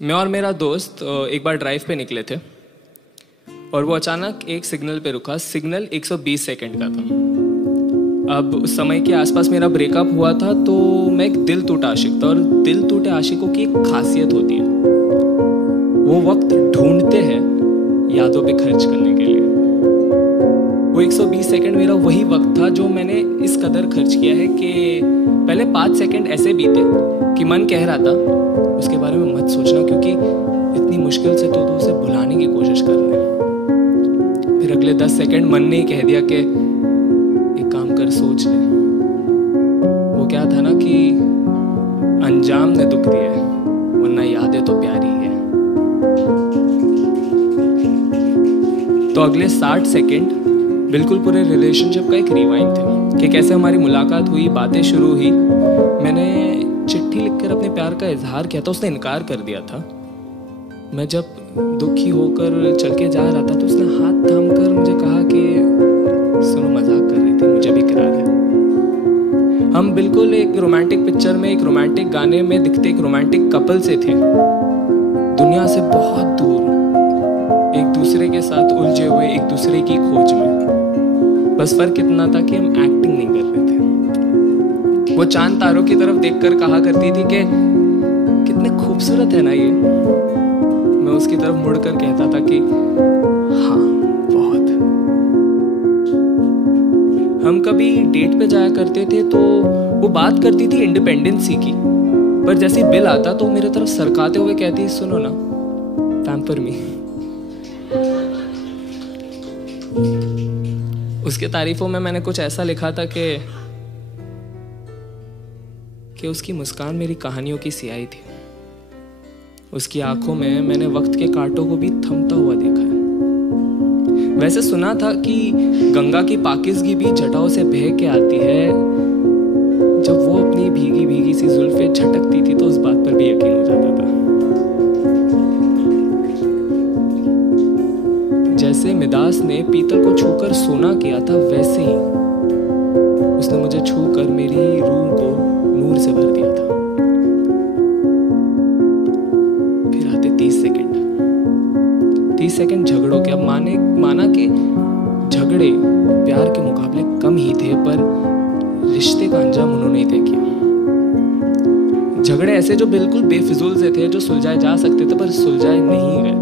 मैं और मेरा दोस्त एक बार ड्राइव पे निकले थे और वो अचानक एक सिग्नल पे रुका। सिग्नल 120 सेकंड का था। अब उस समय के आसपास मेरा ब्रेकअप हुआ था, तो मैं एक दिल टूटा आशिक था। और दिल टूटे आशिकों की एक खासियत होती है, वो वक्त ढूंढते हैं यादों पे खर्च करने के लिए। वो 120 सेकंड मेरा वही वक्त था जो मैंने इस कदर खर्च किया है कि पहले 5 सेकंड ऐसे बीते कि मन कह रहा था उसके बारे में मत सोचना, क्योंकि इतनी मुश्किल से तो उसे भुलाने की कोशिश कर रहे हैं। फिर अगले 10 सेकंड मन ने ही कह दिया कि एक काम कर, सोच ले। वो क्या था ना कि अंजाम ने दुख दिया है, वरना यादें तो प्यारी है। तो अगले 60 सेकंड बिल्कुल पूरे रिलेशनशिप का एक रिवाइंड थे कि कैसे हमारी मुलाकात हुई, बातें शुरू हुई। मैंने चिट्ठी लिखकर अपने प्यार का इजहार किया था, उसने इनकार कर दिया था। मैं जब दुखी होकर चल के जा रहा था तो उसने हाथ थाम कर मुझे कहा कि सुनो, मजाक कर रही थी, मुझे भी करार है। हम बिल्कुल एक रोमांटिक पिक्चर में, एक रोमांटिक गाने में दिखते एक रोमांटिक कपल से थे, दुनिया से बहुत दूर, एक दूसरे के साथ उलझे हुए, एक दूसरे की खोज में। बस फर्क इतना था कि हम एक्टिंग नहीं कर रहे थे। वो चांद तारों की तरफ देखकर कहा करती थी कि कितने खूबसूरत है ना ये। मैं उसकी तरफ मुड़कर कहता था कि हाँ, बहुत। हम कभी डेट पे जाया करते थे तो वो बात करती थी इंडिपेंडेंसी की, पर जैसे बिल आता तो मेरे तरफ सरकाते हुए कहती, सुनो ना, पैम्पर मी। उसके तारीफों में मैंने कुछ ऐसा लिखा था कि उसकी मुस्कान मेरी कहानियों की सियाही थी। उसकी आंखों में मैंने वक्त के कांटों को भी थमता हुआ देखा है। वैसे सुना था कि गंगा की पाकिज़गी भी जटाओं से बह के आती है। जब वो अपनी भीगी भीगी सी जुल्फें झटकती थी तो उस बात पर भी यकीन हो जाता था। जैसे मिदास ने पीतल को छूकर सोना किया था, वैसे ही उसने मुझे छूकर मेरी रूह को नूर से भर दिया था। फिर आते 30 सेकंड झगड़ों के। अब माना कि झगड़े प्यार के मुकाबले कम ही थे, पर रिश्ते का अंजाम उन्होंने ही तय किया। झगड़े ऐसे जो बिल्कुल बेफिजूल से थे, जो सुलझाए जा सकते थे पर सुलझाए नहीं गए।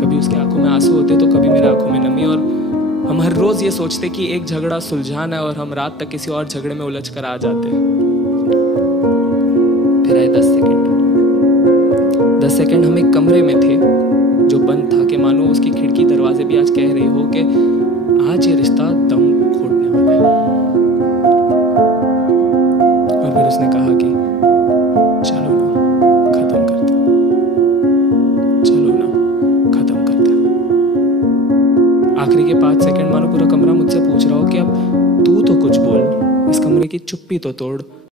कभी उसकी आंखों में आंसू होते तो कभी मेरे आंखों में नमी, और हम हर रोज ये सोचते कि एक झगड़ा सुलझाना है और हम रात तक किसी और झगड़े में उलझ कर आ जाते हैं। फिर आए 10 सेकंड हम एक कमरे में थे जो बंद था, कि मानो उसकी खिड़की दरवाजे भी आज कह रही हो कि आज ये रिश्ता दम घोटने वाला है। और फिर उसने कहा कि चलो ना, खत्म करते, चलो ना, खत्म करते। आखिरी के 5 सेकंड मानो पूरा कमरा मुझसे पूछ रहा हो कि अब तू तो कुछ बोल, इस कमरे की चुप्पी तो तोड़।